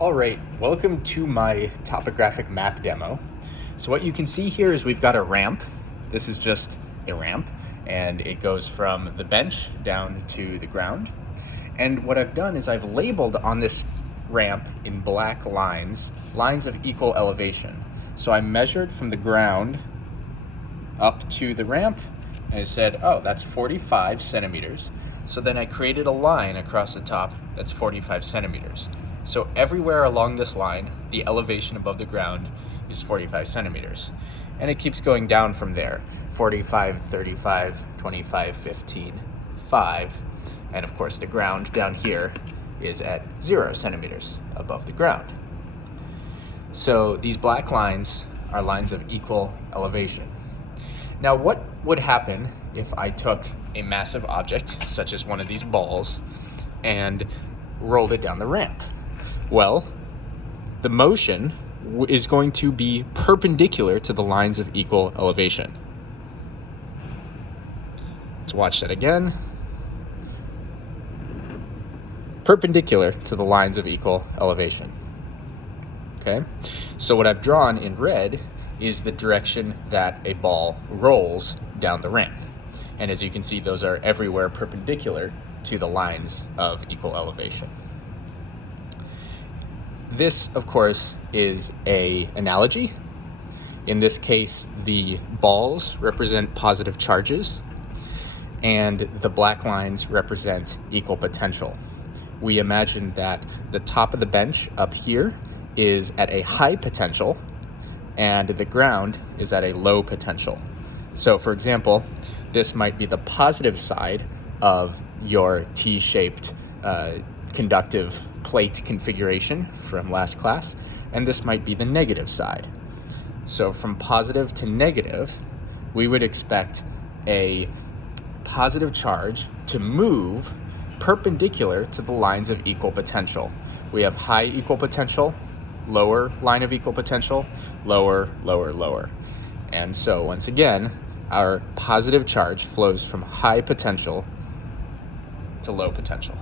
All right, welcome to my topographic map demo. So what you can see here is we've got a ramp. This is just a ramp, and it goes from the bench down to the ground. And what I've done is I've labeled on this ramp in black lines of equal elevation. So I measured from the ground up to the ramp, and I said, oh, that's 45 centimeters. So then I created a line across the top that's 45 centimeters. So everywhere along this line, the elevation above the ground is 45 centimeters. And it keeps going down from there, 45, 35, 25, 15, 5. And of course the ground down here is at 0 centimeters above the ground. So these black lines are lines of equal elevation. Now, what would happen if I took a massive object, such as one of these balls, and rolled it down the ramp? Well, the motion is going to be perpendicular to the lines of equal elevation. Let's watch that again. Perpendicular to the lines of equal elevation. Okay, so what I've drawn in red is the direction that a ball rolls down the ramp. And as you can see, those are everywhere perpendicular to the lines of equal elevation. This, of course, is an analogy. In this case, the balls represent positive charges, and the black lines represent equal potential. We imagine that the top of the bench up here is at a high potential, and the ground is at a low potential. So for example, this might be the positive side of your T-shaped conductive plate configuration from last class, and this might be the negative side. So from positive to negative, we would expect a positive charge to move perpendicular to the lines of equal potential. We have high equal potential, lower line of equal potential, lower, lower, lower. And so once again, our positive charge flows from high potential to low potential.